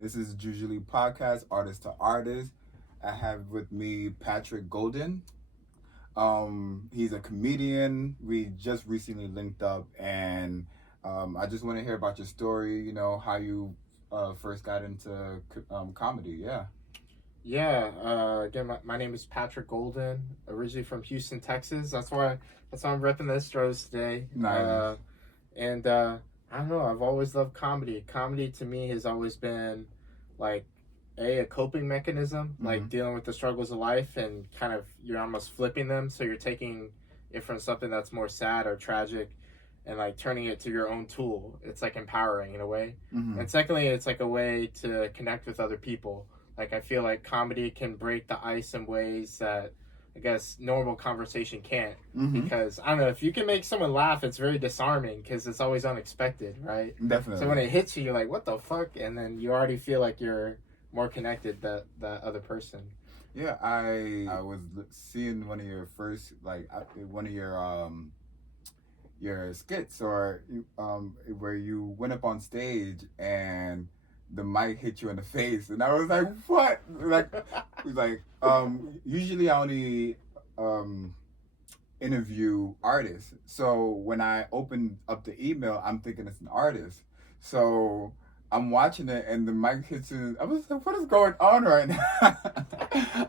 This is JuJu Lee podcast, artist to artist. I have with me Patrick Golden. He's a comedian. We just recently linked up, and I just want to hear about your story. You know how you first got into comedy. Yeah. Again, my name is Patrick Golden, originally from Houston, Texas. That's why I'm repping the Astros today. Nice. And I don't know, I've always loved comedy. Comedy to me has always been like a coping mechanism, like dealing with the struggles of life, and kind of you're almost flipping them, so you're taking it from something that's more sad or tragic and like turning it to your own tool. It's like empowering in a way. And secondly, it's like a way to connect with other people. Like, I feel like comedy can break the ice in ways that I guess normal conversation can't. Because, I don't know, if you can make someone laugh, it's very disarming because it's always unexpected, right? Definitely. So when it hits you, you're like, what the fuck? And then you already feel like you're more connected that other person. Yeah, I was seeing one of your first, like, one of your skits, or where you went up on stage and the mic hit you in the face, and I was like, what? Usually I only interview artists, so when I open up the email, I'm thinking it's an artist. So I'm watching it, and the mic hits you. I was like, what is going on right now?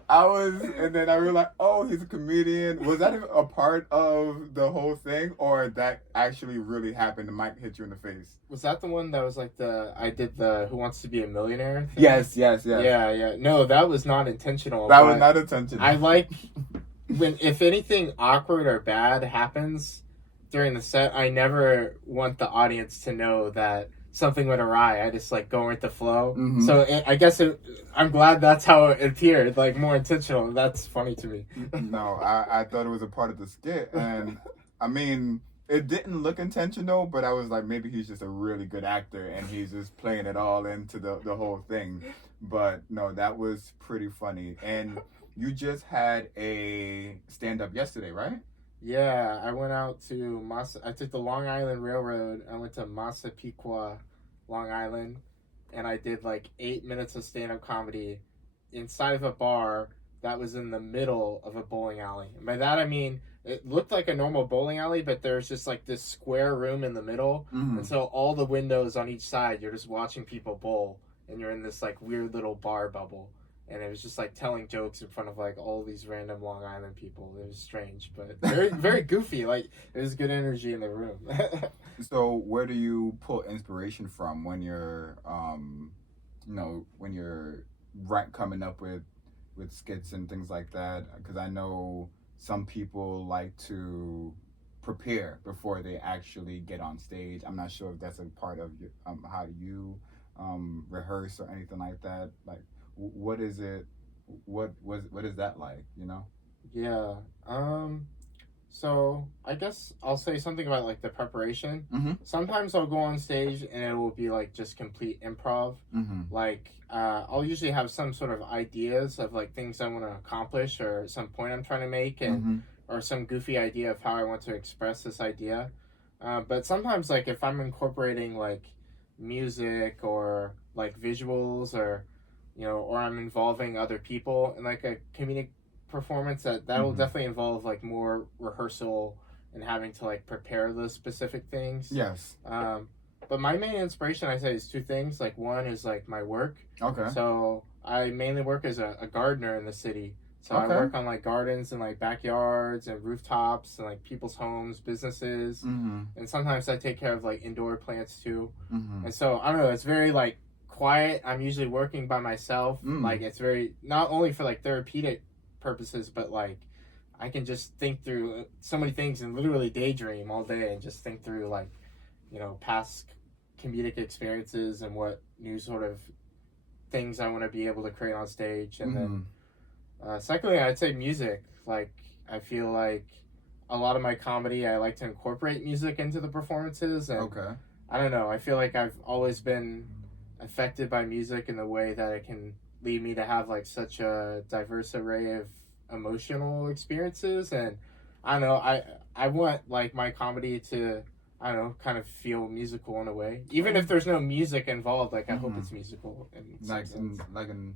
And then I realized, oh, he's a comedian. Was that a part of the whole thing, or that actually really happened? The mic hit you in the face. Was that the one that was like I did the Who Wants to Be a Millionaire thing? Yes. Yeah. No, that was not intentional. That was not intentional. I like when, if anything awkward or bad happens during the set, I never want the audience to know that something went awry. I just like go with the flow. So I'm glad that's how it appeared, like more intentional. That's funny to me. No, I thought it was a part of the skit, and I mean, it didn't look intentional, but I was like, maybe he's just a really good actor and he's just playing it all into the whole thing. But no, that was pretty funny. And you just had a stand-up yesterday, right? Yeah, I went out to I took the Long Island Railroad. I went to Massapequa, Long Island, and I did like 8 minutes of stand-up comedy inside of a bar that was in the middle of a bowling alley. And by that I mean it looked like a normal bowling alley, but there's just like this square room in the middle, and so all the windows on each side, you're just watching people bowl, and you're in this like weird little bar bubble. And it was just like telling jokes in front of like all these random Long Island people. It was strange, but very, very goofy. Like, there was good energy in the room. So where do you pull inspiration from when you're, when you're coming up with skits and things like that? Because I know some people like to prepare before they actually get on stage. I'm not sure if that's a part of your, how do you rehearse or anything like that. Like, what is it? What is that like? You know? Yeah. So I guess I'll say something about like the preparation. Sometimes I'll go on stage and it will be like just complete improv. Like I'll usually have some sort of ideas of like things I want to accomplish or some point I'm trying to make, and or some goofy idea of how I want to express this idea. But sometimes, like, if I'm incorporating like music or like visuals, or or I'm involving other people in like a comedic performance, that will definitely involve like more rehearsal and having to like prepare those specific things. Yes. But my main inspiration, I say, is two things. Like, one is like my work. Okay. So I mainly work as a gardener in the city. So I work on like gardens and like backyards and rooftops and like people's homes, businesses. And sometimes I take care of like indoor plants too. And so I don't know, it's very like quiet. I'm usually working by myself. Like, it's very, not only for like therapeutic purposes, but like I can just think through so many things and literally daydream all day and just think through like past comedic experiences and what new sort of things I want to be able to create on stage. And then secondly, I'd say music. Like, I feel like a lot of my comedy, I like to incorporate music into the performances. And I don't know, I feel like I've always been affected by music in the way that it can lead me to have like such a diverse array of emotional experiences. And I don't know, I want like my comedy to I don't know, kind of feel musical in a way. Even if there's no music involved, like I hope it's musical in some sense. Like an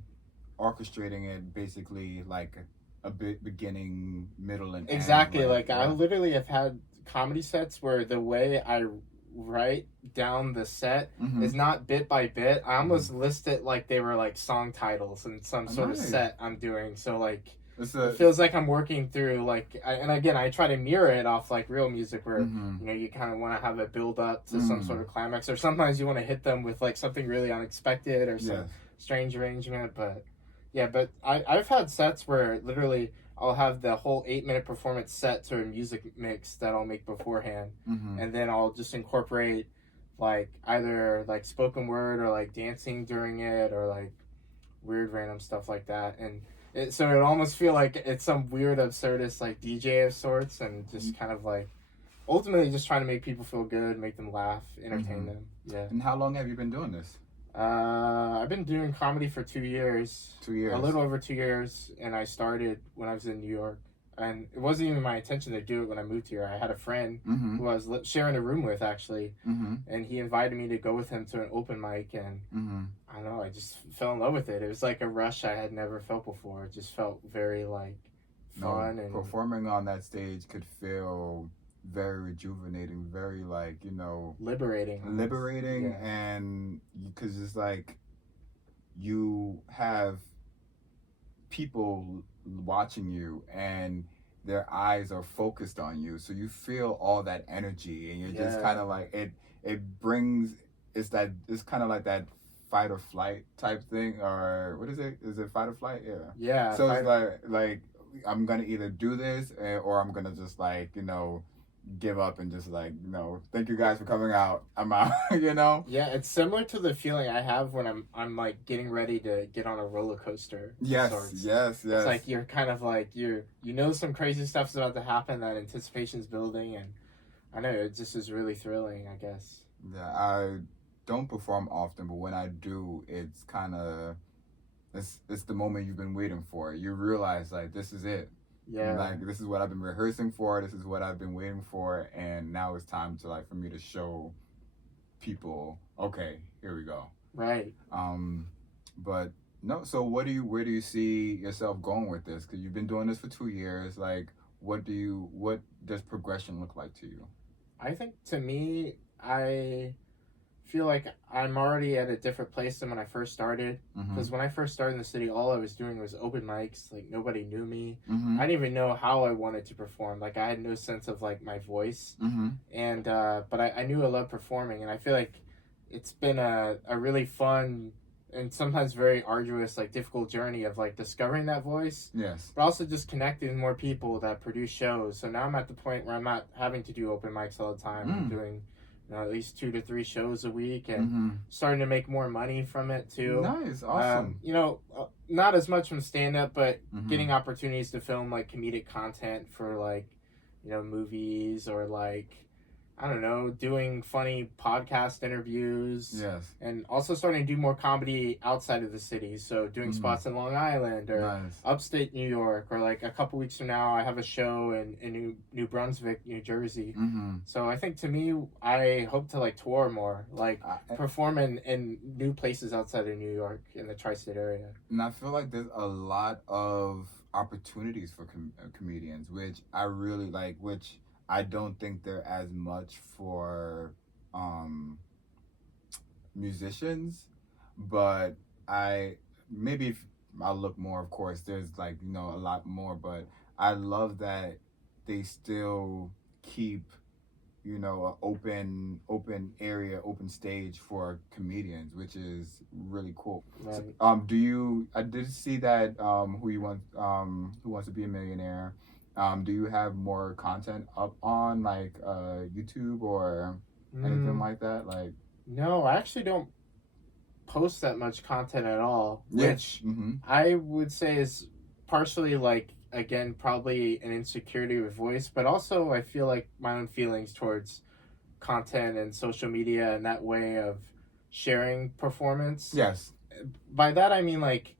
orchestrating it basically like a beginning, middle, and Exactly. end. Like I literally have had comedy sets where the way I write down the set is not bit by bit. I almost list it like they were like song titles in some sort of set I'm doing. So like it feels like I'm working through like, and again, I try to mirror it off like real music where you know you kind of want to have it build up to some sort of climax, or sometimes you want to hit them with like something really unexpected or some strange arrangement. But yeah, but I've had sets where literally I'll have the whole 8-minute performance set to a music mix that I'll make beforehand, and then I'll just incorporate like either like spoken word or like dancing during it or like weird random stuff like that. And so it almost feel like it's some weird absurdist like DJ of sorts, and just kind of like ultimately just trying to make people feel good, make them laugh, entertain them. Yeah. And how long have you been doing this? I've been doing comedy for 2 years. 2 years. A little over 2 years, and I started when I was in New York. And it wasn't even my intention to do it when I moved here. I had a friend who I was sharing a room with, actually, and he invited me to go with him to an open mic, and I don't know, I just fell in love with it. It was like a rush I had never felt before. It just felt very, like, fun. And performing on that stage could feel very rejuvenating, very, like, you know... liberating, and because it's like you have people watching you and their eyes are focused on you, so you feel all that energy, and you're just kind of like it brings it's kind of like that fight or flight type thing, or what is it fight or flight? Yeah So it's like I'm gonna either do this or I'm gonna just like, you know, give up and just like, you know, thank you guys for coming out, I'm out. You know? Yeah, it's similar to the feeling I have when I'm like getting ready to get on a roller coaster. Yes. It's like you're kind of like you know some crazy stuff's about to happen, that anticipation's building, and I know it just is really thrilling, I guess. Yeah, I don't perform often, but when I do, it's kind of it's the moment you've been waiting for. You realize like this is it. Yeah. Like, this is what I've been rehearsing for. This is what I've been waiting for. And now it's time to, like, for me to show people, okay, here we go. Right. But, no, so where do you see yourself going with this? Because you've been doing this for 2 years. Like, what does progression look like to you? I think, to me, I feel like I'm already at a different place than when I first started. Because when I first started in the city, all I was doing was open mics. Like, nobody knew me. I didn't even know how I wanted to perform. Like, I had no sense of like my voice. And but I knew I loved performing, and I feel like it's been a really fun and sometimes very arduous, like difficult journey of like discovering that voice. Yes. But also just connecting with more people that produce shows. So now I'm at the point where I'm not having to do open mics all the time. I'm doing, you know, at least 2 to 3 shows a week, and starting to make more money from it too. Nice, awesome. You know, not as much from stand-up, but getting opportunities to film like comedic content for like, you know, movies, or like, I don't know, doing funny podcast interviews. Yes. And also starting to do more comedy outside of the city. So doing spots in Long Island or upstate New York, or like a couple weeks from now, I have a show in New Brunswick, New Jersey. So I think, to me, I hope to like tour more, like perform in new places outside of New York, in the tri-state area. And I feel like there's a lot of opportunities for comedians, which I really like, which I don't think they're as much for musicians, but I'll look more, of course, there's like, you know, a lot more, but I love that they still keep, you know, an open area, open stage for comedians, which is really cool. Right. So, I did see that Who Wants to Be a Millionaire. Do you have more content up on like YouTube or anything like that? Like, no, I actually don't post that much content at all, which I would say is partially like, again, probably an insecurity with voice, but also I feel like my own feelings towards content and social media and that way of sharing performance. Yes. By that I mean, like,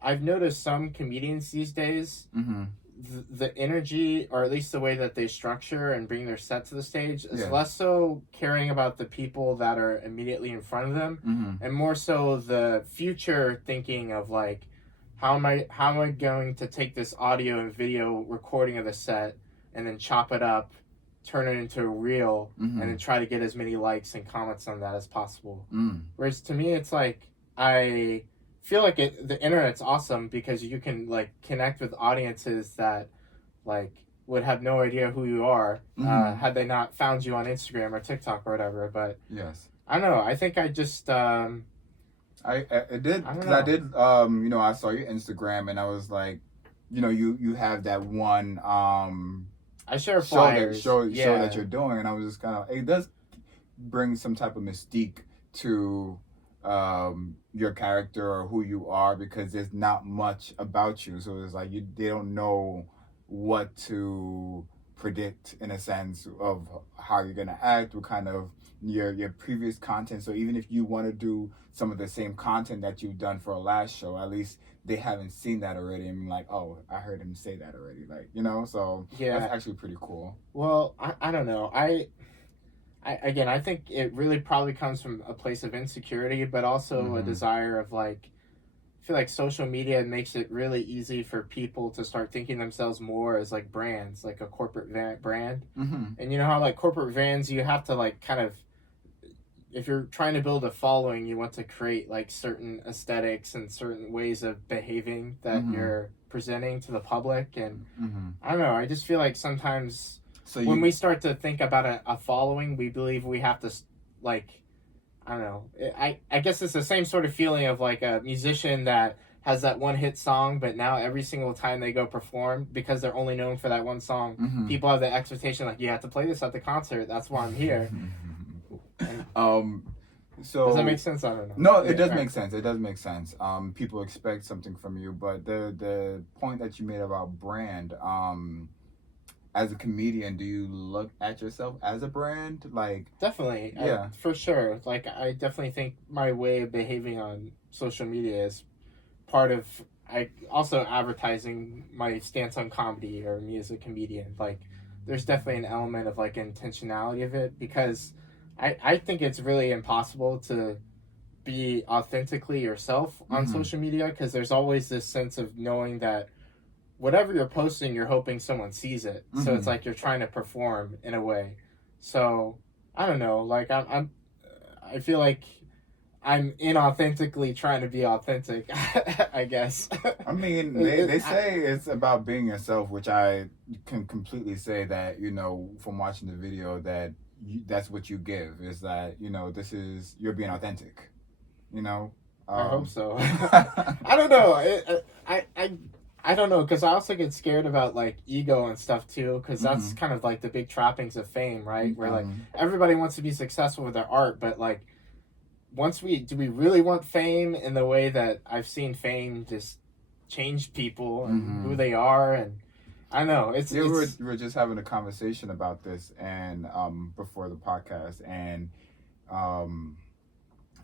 I've noticed some comedians these days the energy, or at least the way that they structure and bring their set to the stage, is Yeah. less so caring about the people that are immediately in front of them, and more so the future thinking of like, how am I going to take this audio and video recording of the set and then chop it up, turn it into a reel, and then try to get as many likes and comments on that as possible. Whereas to me, it's like, I feel like the internet's awesome because you can like connect with audiences that like would have no idea who you are had they not found you on Instagram or TikTok or whatever. But yes, I don't know. I think I just I did, because I did you know, I saw your Instagram and I was like, you know, you have that one I share flyers show that you're doing, and I was just kind of, it does bring some type of mystique to your character or who you are, because there's not much about you, so it's like they don't know what to predict in a sense of how you're gonna act, what kind of your previous content. So even if you want to do some of the same content that you've done for a last show, at least they haven't seen that already and like, oh, I heard him say that already, like, you know. So yeah, that's actually pretty cool. Well, I don't know. I again, I think it really probably comes from a place of insecurity, but also a desire of like, I feel like social media makes it really easy for people to start thinking themselves more as like brands, like a corporate brand. And you know how like corporate brands, you have to like kind of, if you're trying to build a following, you want to create like certain aesthetics and certain ways of behaving that you're presenting to the public. And I don't know, I just feel like sometimes when we start to think about a following, we believe we have to like, I don't know, I guess it's the same sort of feeling of like a musician that has that one hit song, but now every single time they go perform, because they're only known for that one song, people have the expectation like, you have to play this at the concert, that's why I'm here. So does that make sense? I don't know. No, it does make sense. It does make sense. People expect something from you, but the point that you made about brand, as a comedian, do you look at yourself as a brand? Like, definitely, yeah, for sure. Like, I definitely think my way of behaving on social media is part of. I also advertising my stance on comedy or me as a comedian. Like, there's definitely an element of like intentionality of it, because I think it's really impossible to be authentically yourself on social media, because there's always this sense of knowing that whatever you're posting, you're hoping someone sees it. So it's like you're trying to perform in a way. So I don't know. Like I feel like I'm inauthentically trying to be authentic. I guess. I mean, they say it's about being yourself, which I can completely say that, you know, from watching the video, that that's what you give, is that, you know, you're being authentic, you know. I hope so. I don't know. I don't know, because I also get scared about like ego and stuff too, because that's kind of like the big trappings of fame, right? Where like everybody wants to be successful with their art, but like do we really want fame in the way that I've seen fame just change people and who they are? And I know we were just having a conversation about this and before the podcast, and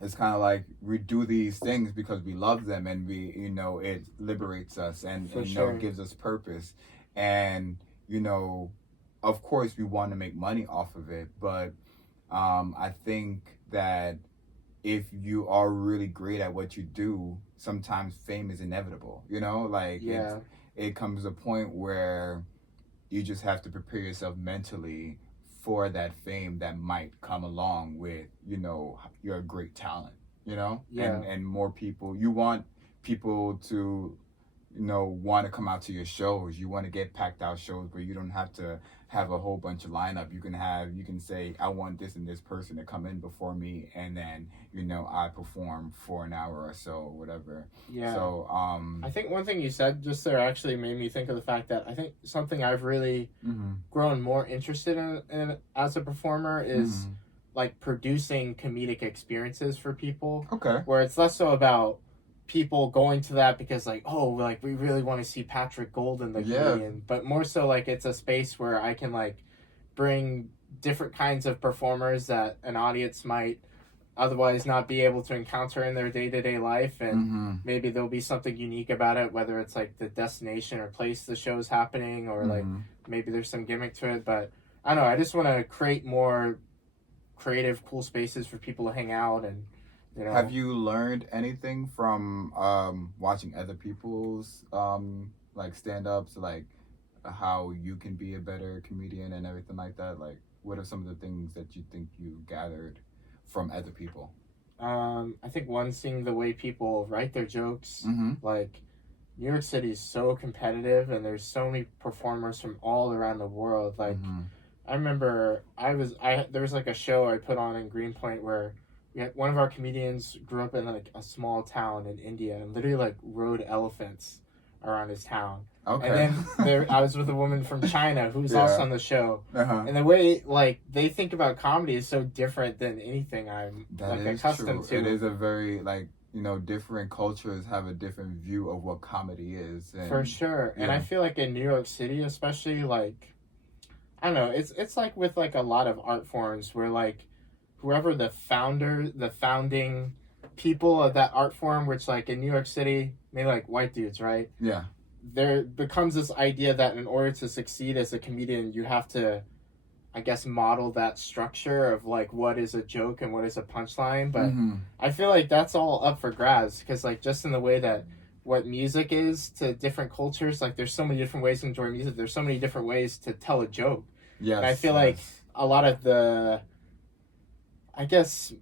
it's kind of like we do these things because we love them, and we, you know, it liberates us, and you know, it gives us purpose. And, you know, of course we want to make money off of it, but I think that if you are really great at what you do, sometimes fame is inevitable, you know, like it comes to a point where you just have to prepare yourself mentally for that fame that might come along with, you know, your great talent, you know? And more people, you want people to, you know, want to come out to your shows. You want to get packed out shows where you don't have to have a whole bunch of lineup. You can say, I want this and this person to come in before me, and then, you know, I perform for an hour or so, or whatever. Yeah. So I think one thing you said just there actually made me think of the fact that I think something I've really grown more interested in as a performer is like producing comedic experiences for people. Okay. Where it's less so about people going to that because like, oh, like we really want to see Patrick Golden, the comedian, but more so like it's a space where I can like bring different kinds of performers that an audience might otherwise not be able to encounter in their day-to-day life, and maybe there'll be something unique about it, whether it's like the destination or place the show's happening, or like maybe there's some gimmick to it. But I don't know, I just want to create more creative, cool spaces for people to hang out. And have you learned anything from watching other people's like stand-ups, like how you can be a better comedian and everything like that? Like, what are some of the things that you think you gathered from other people? I think one, seeing the way people write their jokes. Like, New York City is so competitive, and there's so many performers from all around the world. Like, I remember there was like a show I put on in Greenpoint where one of our comedians grew up in like a small town in India and literally like rode elephants around his town. Okay. And then I was with a woman from China who's also on the show. And the way like they think about comedy is so different than anything I'm accustomed to. It is a very like, different cultures have a different view of what comedy is. And, for sure. And I feel like in New York City especially, like, I don't know, it's like with like a lot of art forms where like whoever the founding people of that art form, which like in New York City, maybe like white dudes, right? Yeah. There becomes this idea that in order to succeed as a comedian, you have to, I guess, model that structure of like what is a joke and what is a punchline. But I feel like that's all up for grabs, because like just in the way that what music is to different cultures, like there's so many different ways to enjoy music. There's so many different ways to tell a joke. Yes. And I feel like a lot of the, I guess,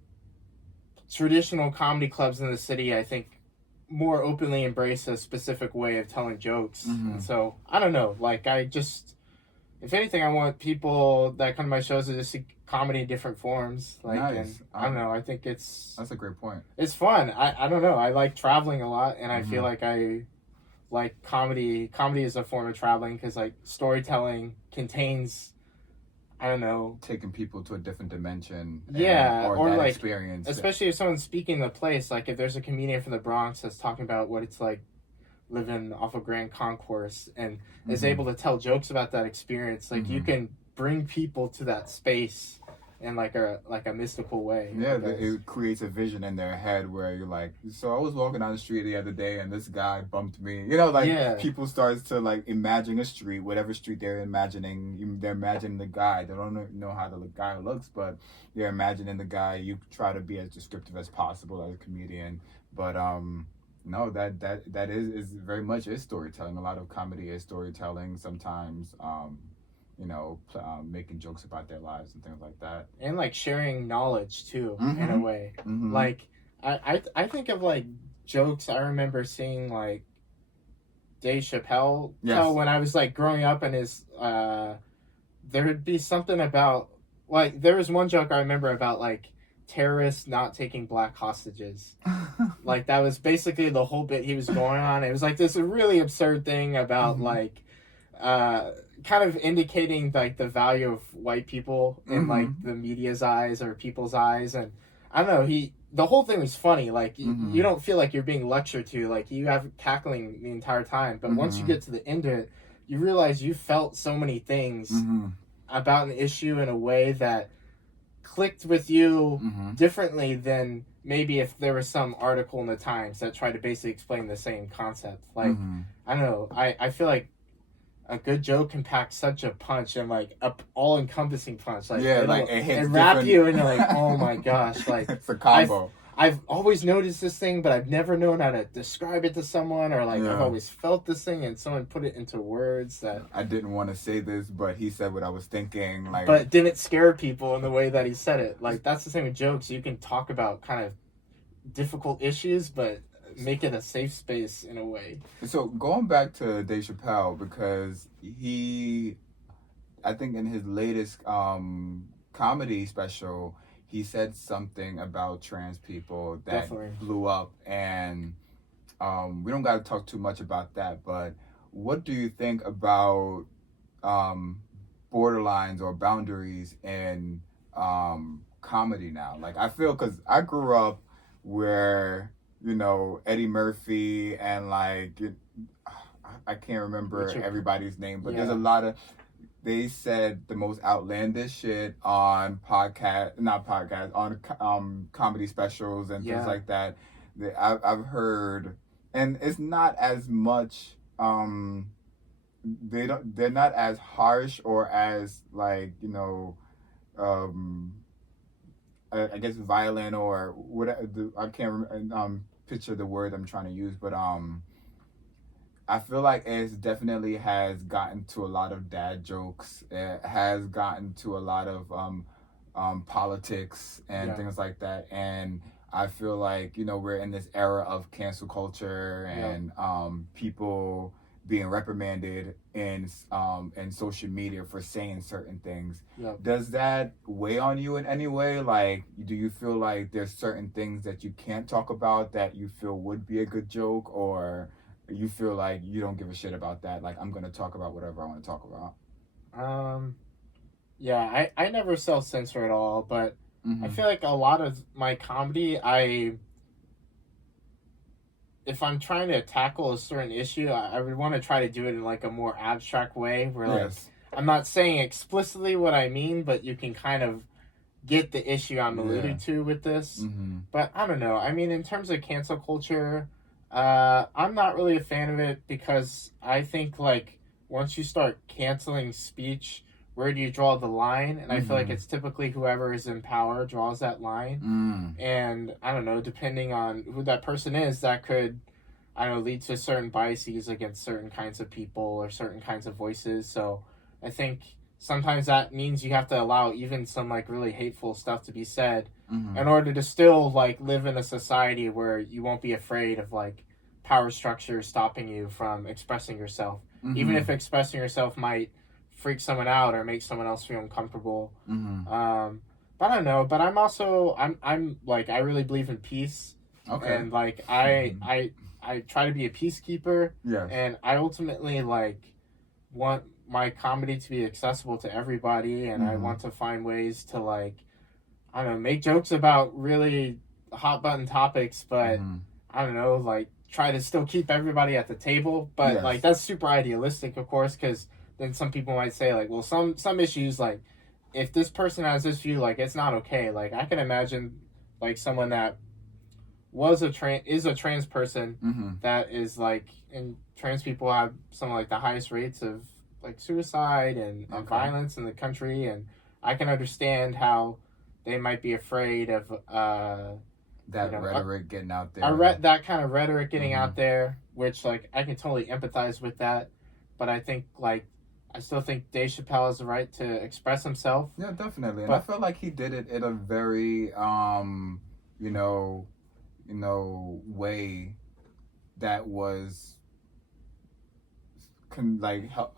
traditional comedy clubs in the city, I think, more openly embrace a specific way of telling jokes. And so, I don't know, like, if anything, I want people that come to my shows to just see comedy in different forms. Like, nice. And I don't know, I think that's a great point. It's fun. I don't know, I like traveling a lot, and I feel like I like comedy. Comedy is a form of traveling, because, like, storytelling contains, I don't know, taking people to a different dimension. Or that like experience. Especially if someone's speaking the place. Like if there's a comedian from the Bronx that's talking about what it's like living off of Grand Concourse and is able to tell jokes about that experience. Like you can bring people to that space in like a mystical way. Yeah, it creates a vision in their head where you're like, so I was walking down the street the other day and this guy bumped me. People start to like imagine a street, whatever street they're imagining. They're imagining the guy. They don't know how the guy looks, but they're imagining the guy. You try to be as descriptive as possible as a comedian, but no, that is very much is storytelling. A lot of comedy is storytelling. Sometimes making jokes about their lives and things like that, and like sharing knowledge too, in a way. Like I think of like jokes I remember seeing like Dave Chappelle tell when I was like growing up, and his there would be something about, like, there was one joke I remember about like terrorists not taking black hostages. Like that was basically the whole bit he was going on. It was like this really absurd thing about like kind of indicating like the value of white people in like the media's eyes or people's eyes. And I don't know, the whole thing was funny. Like you don't feel like you're being lectured to, like you have cackling the entire time, but once you get to the end of it, you realize you felt so many things about an issue in a way that clicked with you differently than maybe if there was some article in the Times that tried to basically explain the same concept. Like I don't know, I feel like a good joke can pack such a punch, and like a all-encompassing punch. Like it wrap you and you're like, oh my gosh, like it's a combo. I've always noticed this thing, but I've never known how to describe it to someone, or like I've always felt this thing and someone put it into words that I didn't want to say this, but he said what I was thinking. Like, but didn't scare people in the way that he said it. Like that's the same with jokes. You can talk about kind of difficult issues, but make it a safe space in a way. So going back to Dave Chappelle, because I think in his latest comedy special, he said something about trans people that blew up, and we don't got to talk too much about that, but what do you think about borderlines or boundaries in comedy now? Like, I feel, because I grew up where, Eddie Murphy and like, I can't remember everybody's name, but there's a lot of they said the most outlandish shit on on comedy specials and things like that. I've heard, and it's not as much. They're not as harsh or as like I guess violent or whatever. I can't picture the word I'm trying to use, but I feel like it definitely has gotten to a lot of dad jokes. It has gotten to a lot of politics and things like that. And I feel like, we're in this era of cancel culture and people being reprimanded in social media for saying certain things. Does that weigh on you in any way? Like, do you feel like there's certain things that you can't talk about that you feel would be a good joke, or you feel like you don't give a shit about that? Like, I'm going to talk about whatever I want to talk about. Yeah, I never self-censor at all, but I feel like a lot of my comedy, if I'm trying to tackle a certain issue, I would want to try to do it in like a more abstract way where like I'm not saying explicitly what I mean, but you can kind of get the issue I'm alluding to with this. But I don't know. I mean, in terms of cancel culture, I'm not really a fan of it because I think like once you start canceling speech, where do you draw the line? And I feel like it's typically whoever is in power draws that line. And I don't know, depending on who that person is, that could, I don't know, lead to certain biases against certain kinds of people or certain kinds of voices. So I think sometimes that means you have to allow even some like really hateful stuff to be said in order to still like live in a society where you won't be afraid of like power structures stopping you from expressing yourself. Even if expressing yourself might freak someone out or make someone else feel uncomfortable. But I don't know. But I'm also I'm like I really believe in peace. And like I try to be a peacekeeper. And I ultimately like want my comedy to be accessible to everybody, and I want to find ways to like I don't know, make jokes about really hot button topics, but I don't know, like try to still keep everybody at the table. But like that's super idealistic, of course, because then some people might say like, well, some issues, like if this person has this view, like it's not okay. Like I can imagine like someone that is a trans person that is like, and trans people have some of like the highest rates of like suicide and violence in the country, and I can understand how they might be afraid of that rhetoric getting out there. That kind of rhetoric getting out there, which like I can totally empathize with that, but I think like I still think Dave Chappelle has the right to express himself. Yeah, definitely. And I felt like he did it in a very way that was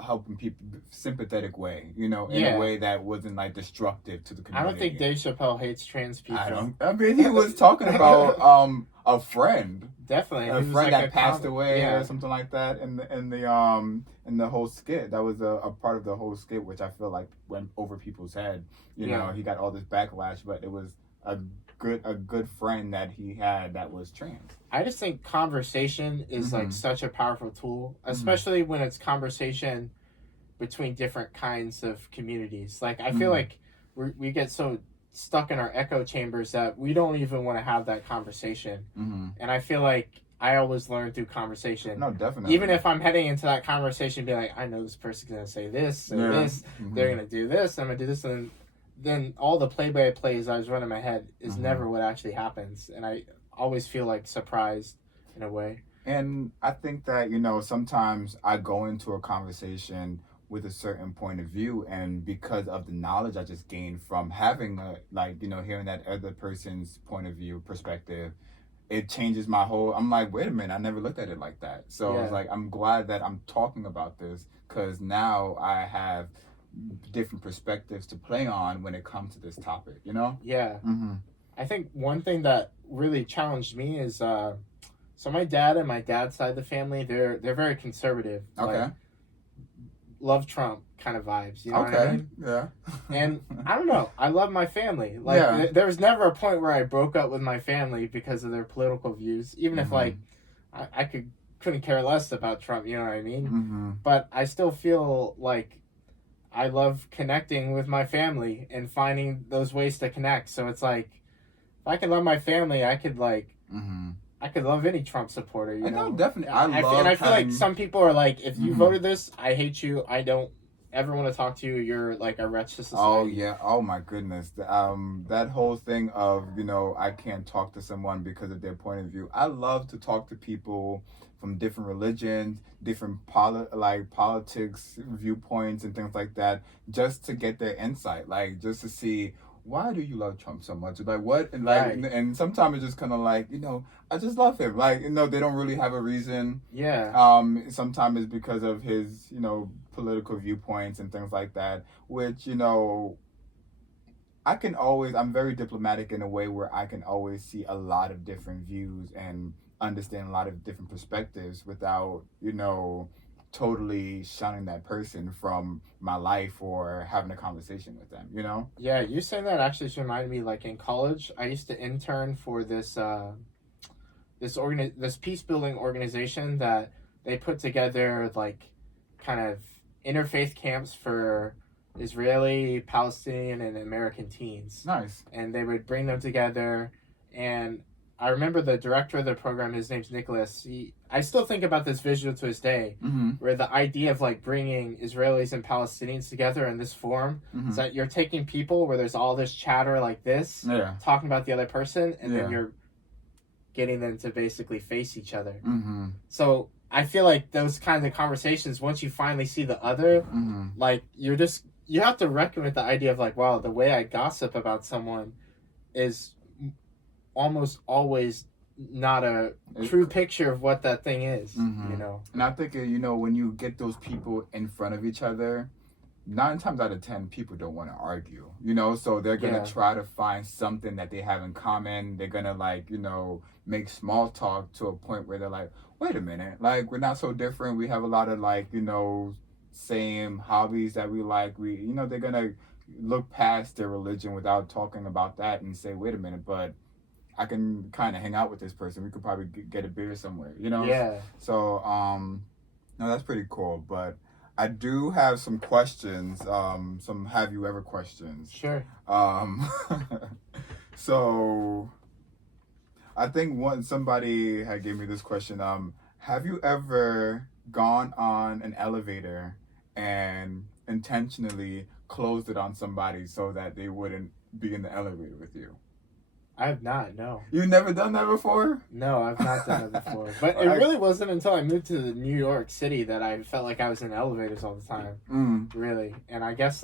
helping people, sympathetic way, in a way that wasn't like destructive to the community. I don't think Dave Chappelle hates trans people. I mean, he was talking about a friend, definitely a friend that passed away or something like that in the whole skit. That was a part of the whole skit, which I feel like went over people's head. He got all this backlash, but it was a good friend that he had that was trans. I just think conversation is like such a powerful tool, especially when it's conversation between different kinds of communities. Like I feel like we get so stuck in our echo chambers that we don't even want to have that conversation. And I feel like I always learn through conversation. No, definitely. Even if I'm heading into that conversation, be like, I know this person's gonna say this, this, they're gonna do this, I'm gonna do this, and then all the play-by-plays I was running in my head is never what actually happens, and I always feel like surprised in a way. And I think that sometimes I go into a conversation with a certain point of view, and because of the knowledge I just gained from having hearing that other person's point of view, perspective, it changes my whole. I'm like, wait a minute, I never looked at it like that. So it's like, I'm glad that I'm talking about this, because now I have different perspectives to play on when it comes to this topic, I think one thing that really challenged me is so my dad and my dad's side of the family, they're very conservative. Like, love Trump kind of vibes, you know what I mean? And I don't know, I love my family. Like there was never a point where I broke up with my family because of their political views, even if like I couldn't care less about Trump, you know what I mean? But I still feel like I love connecting with my family and finding those ways to connect. So it's like, if I could love my family, I could like, I could love any Trump supporter. You know, definitely. I feel like some people are like, if you voted this, I hate you. I don't ever want to talk to you. You're like a wretch to society. Oh yeah. Oh my goodness. That whole thing of I can't talk to someone because of their point of view. I love to talk to people from different religions, different politics viewpoints and things like that, just to get their insight, like just to see why do you love Trump so much, like what, and like, right. And sometimes it's just kind of like I just love him, like they don't really have a reason. Yeah. Sometimes it's because of his political viewpoints and things like that, which I'm very diplomatic in a way where I can always see a lot of different views and understand a lot of different perspectives without totally shunning that person from my life or having a conversation with them. Yeah, you saying that actually just reminded me, like in college I used to intern for this this peace building organization that they put together, like kind of interfaith camps for Israeli, Palestinian, and American teens. Nice. And they would bring them together, and I remember the director of the program, his name's Nicholas. I still think about this visual to this day, where the idea of like bringing Israelis and Palestinians together in this forum is that you're taking people where there's all this chatter like this, talking about the other person, and then you're getting them to basically face each other. So I feel like those kinds of conversations, once you finally see the other, like you have to reckon with the idea of like, wow, the way I gossip about someone is almost always not a true picture of what that thing is, And I think, when you get those people in front of each other, 9 times out of 10, people don't want to argue, so they're going to try to find something that they have in common. They're going to make small talk to a point where they're like, wait a minute, like, we're not so different. We have a lot of same hobbies that we like. They're going to look past their religion without talking about that and say, wait a minute, but I can kind of hang out with this person. We could probably get a beer somewhere, Yeah. So, no, that's pretty cool. But I do have some questions, some have you ever questions. Sure. So I think somebody had gave me this question. Have you ever gone on an elevator and intentionally closed it on somebody so that they wouldn't be in the elevator with you? I have not, no. You've never done that before? No, I've not done that before. But it really wasn't until I moved to New York City that I felt like I was in elevators all the time. Really. And I guess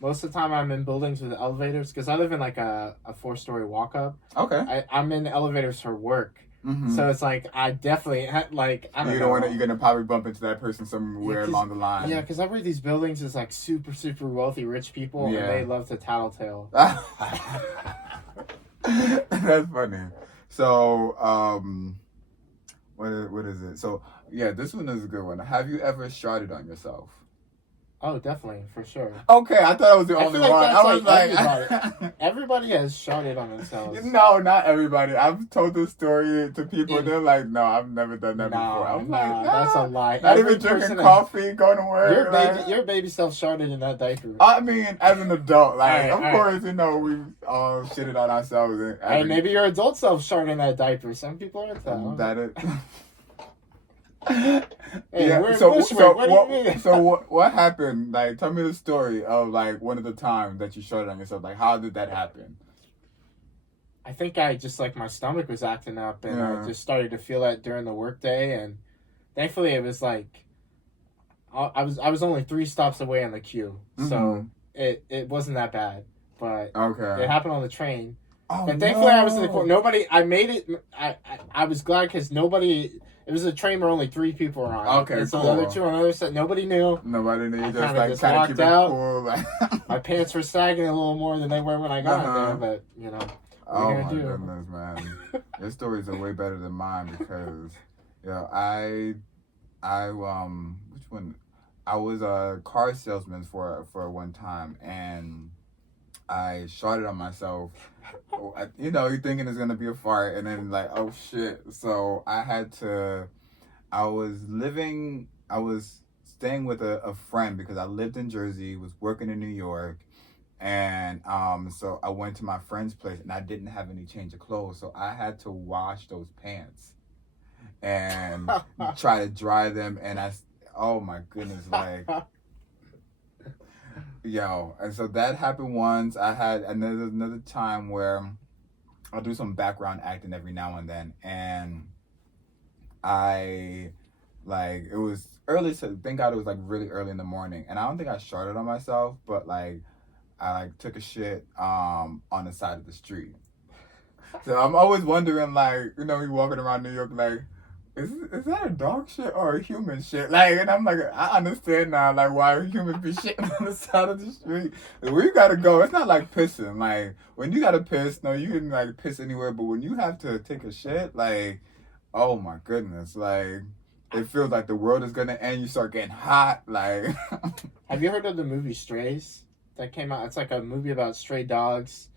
most of the time I'm in buildings with elevators because I live in a 4-story walk-up. Okay. I'm in elevators for work. So it's I definitely I don't know. You're gonna probably bump into that person somewhere along the line. Yeah, because I've read these buildings is super, super wealthy, rich people, and they love to tattletale. That's funny. So, what is it? So, yeah, this one is a good one. Have you ever sharted on yourself? Oh, definitely, for sure. Okay, I thought I was the only one. I was everybody has sharted on themselves. No, not everybody. I've told this story to people. They're like, no, I've never done that before. I'm like, that's a lie. Not even drinking coffee, going to work. Your baby self sharted in that diaper. I mean, as an adult, of course, we've all shitted on ourselves. Hey, maybe your adult self sharted in that diaper. Some people aren't that. That is. Hey, yeah, so what happened? Tell me the story of one of the times that you showed on yourself. How did that happen? I think I just my stomach was acting up, and I just started to feel that during the workday, and thankfully it was I was only 3 stops away on the queue, so it wasn't that bad, but it happened on the train. Oh, and thankfully I was in the court. Nobody. I made it. I was glad because nobody. It was a train where only 3 people were on. Okay, so cool. The other 2 on the other side, nobody knew. Nobody knew. You just kind of keep it cool. My pants were sagging a little more than they were when I got there, but Oh my goodness, man! Your stories are way better than mine because, I which one? I was a car salesman for one time, and I sharted on myself. You're thinking it's gonna be a fart, and then oh shit. So I was staying with a friend because I lived in Jersey, was working in New York, and so I went to my friend's place and I didn't have any change of clothes, so I had to wash those pants and try to dry them, and oh my goodness, like, yo, and so that happened once. I had another time where I'll do some background acting every now and then, and I, like, it was early, so thank God it was like really early in the morning, and I don't think I sharted on myself, but like I like took a shit on the side of the street. So I'm always wondering, like, you walking around New York, like, is that a dog shit or a human shit? Like, and I'm like, I understand now, like, why humans be shitting on the side of the street. Like, where you gotta go, it's not like pissing. Like, when you gotta piss, no, you can like piss anywhere, but when you have to take a shit, like, oh my goodness, like, it feels like the world is gonna end. You start getting hot, like. Have you heard of the movie Strays that came out? It's like a movie about stray dogs.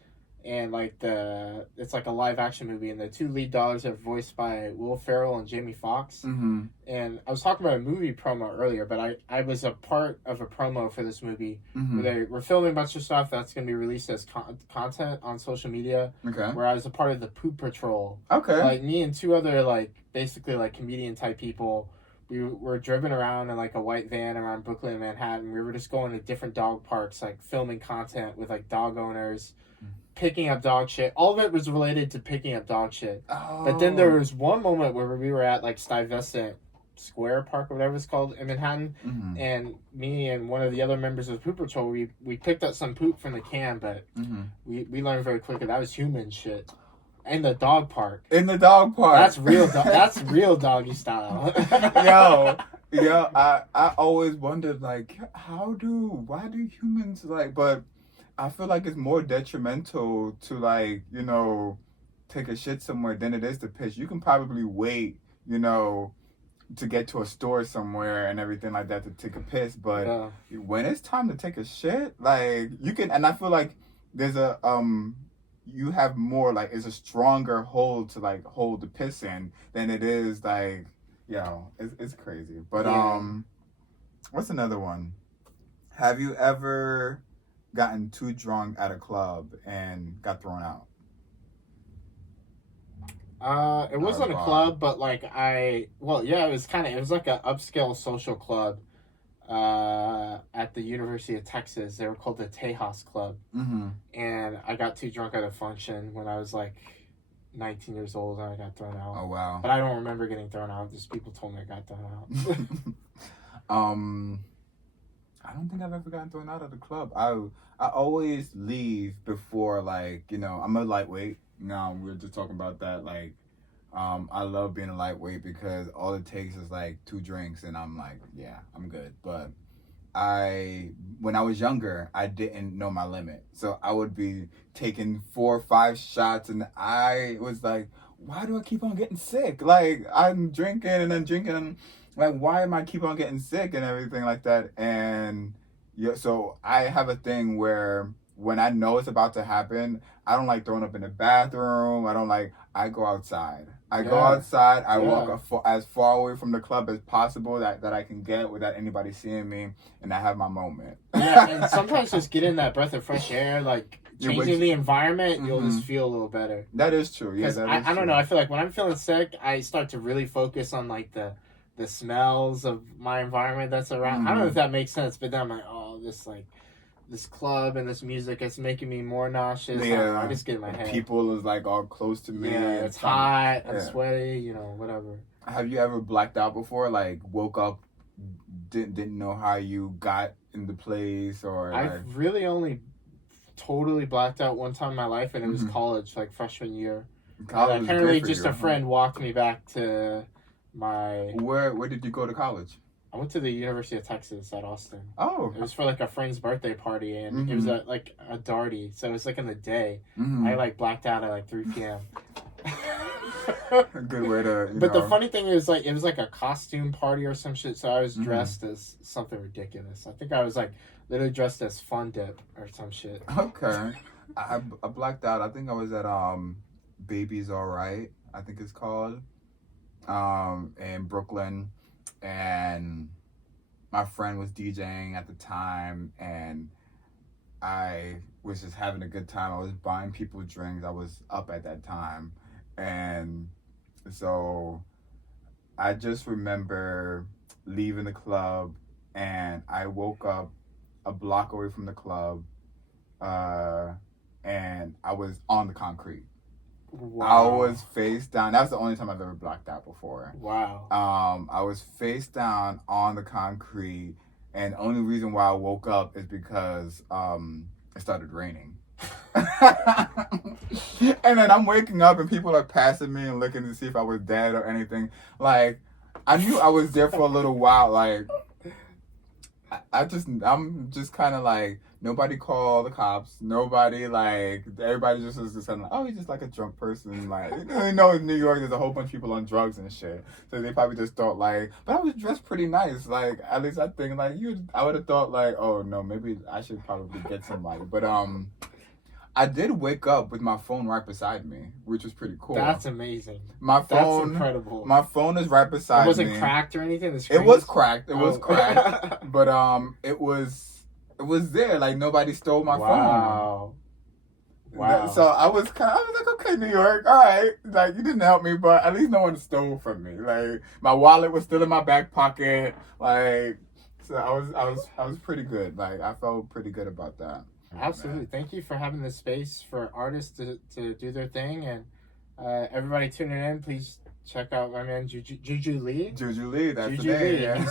And like it's like a live action movie, and the two lead dogs are voiced by Will Ferrell and Jamie Foxx. Mm-hmm. And I was talking about a movie promo earlier, but I was a part of a promo for this movie where they were filming a bunch of stuff that's going to be released as content on social media. Okay. Where I was a part of the Poop Patrol. Okay. Like me and two other like basically like comedian type people. We were driven around in like a white van around Brooklyn and Manhattan. We were just going to different dog parks, like filming content with like dog owners. Picking up dog shit. All of it was related to picking up dog shit. Oh. But then there was one moment where we were at like Stuyvesant Square Park or whatever it's called in Manhattan, and me and one of the other members of Poop Patrol, we picked up some poop from the can, but we learned very quickly that was human shit. In the dog park. In the dog park. That's real. That's real doggy style. Yo, I always wondered, like, why do humans, like, but I feel like it's more detrimental to, like, take a shit somewhere than it is to piss. You can probably wait, to get to a store somewhere and everything like that to take a piss, but when it's time to take a shit, like, you can, and I feel like there's you have more, like, it's a stronger hold to, like, hold the piss in than it is, like, it's crazy. But, what's another one? Have you ever gotten too drunk at a club and got thrown out? It wasn't a club, but like it was like an upscale social club at the University of Texas. They were called the Tejas Club. And I got too drunk at a function when I was like 19 years old and I got thrown out. Oh, wow. But I don't remember getting thrown out. Just people told me I got thrown out. I don't think I've ever gotten thrown out of the club. I always leave before, like, I'm a lightweight. We were just talking about that. Like, I love being a lightweight because all it takes is like 2 drinks and I'm like, yeah, I'm good. But when I was younger, I didn't know my limit. So I would be taking 4 or 5 shots and I was like, why do I keep on getting sick? Like, I'm drinking and then drinking and like, why am I keep on getting sick and everything like that? And so I have a thing where when I know it's about to happen, I don't like throwing up in the bathroom. I go outside. I walk as far away from the club as possible that I can get without anybody seeing me, and I have my moment. Yeah, and sometimes just getting that breath of fresh air, like changing the environment, you'll just feel a little better. That is true. Yeah, I don't know. I feel like when I'm feeling sick, I start to really focus on like the smells of my environment that's around. I don't know if that makes sense, but then I'm like, oh, this club and this music, it's making me more nauseous. Yeah, I just get in my head. People is like all close to me. Yeah, it's hot, I'm sweaty, whatever. Have you ever blacked out before? Like, woke up, didn't know how you got in the place, or I've really only totally blacked out one time in my life, and it was college, like freshman year. College and apparently just a friend walked me back to my... Where did you go to college? I went to the University of Texas at Austin. Oh. It was for like a friend's birthday party, and it was like a darty, so it was like in the day. I like blacked out at like 3 p.m. A good way to, But the funny thing is, like, it was like a costume party or some shit, so I was dressed as something ridiculous. I think I was like literally dressed as Fun Dip or some shit. Okay. I blacked out. I think I was at Baby's Alright, I think it's called, in Brooklyn, and my friend was DJing at the time, and I was just having a good time. I was buying people drinks. I was up at that time, and so I just remember leaving the club, and I woke up a block away from the club, and I was on the concrete. Wow. I was face down. That's the only time I've ever blacked out before. Wow. I was face down on the concrete, and the only reason why I woke up is because it started raining. And then I'm waking up and people are passing me and looking to see if I was dead or anything. Like, I knew I was there for a little while. Like, I'm just kind of like, nobody called the cops. Nobody, like, everybody just was just kind of, oh, he's just like a drunk person. Like, you know, in New York, there's a whole bunch of people on drugs and shit. So they probably just thought, like, but I was dressed pretty nice. Like, at least I think, like, I would have thought, like, oh, no, maybe I should probably get somebody. But, I did wake up with my phone right beside me, which was pretty cool. That's amazing. That's incredible. My phone is right beside me. It wasn't cracked or anything? It was cracked. It was cracked. But it was there. Like, nobody stole my phone. Wow. So I was like, okay, New York, all right. Like, you didn't help me, but at least no one stole from me. Like, my wallet was still in my back pocket. Like, so I was pretty good. Like, I felt pretty good about that. Absolutely. Man. Thank you for having this space for artists to do their thing, and everybody tuning in, please check out my man JuJu Lee. JuJu Lee, that's JuJu the name. Lee. Yeah.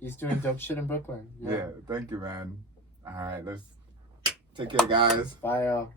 He's doing dope shit in Brooklyn. Yeah, thank you, man. All right, let's take care, guys. Bye, y'all.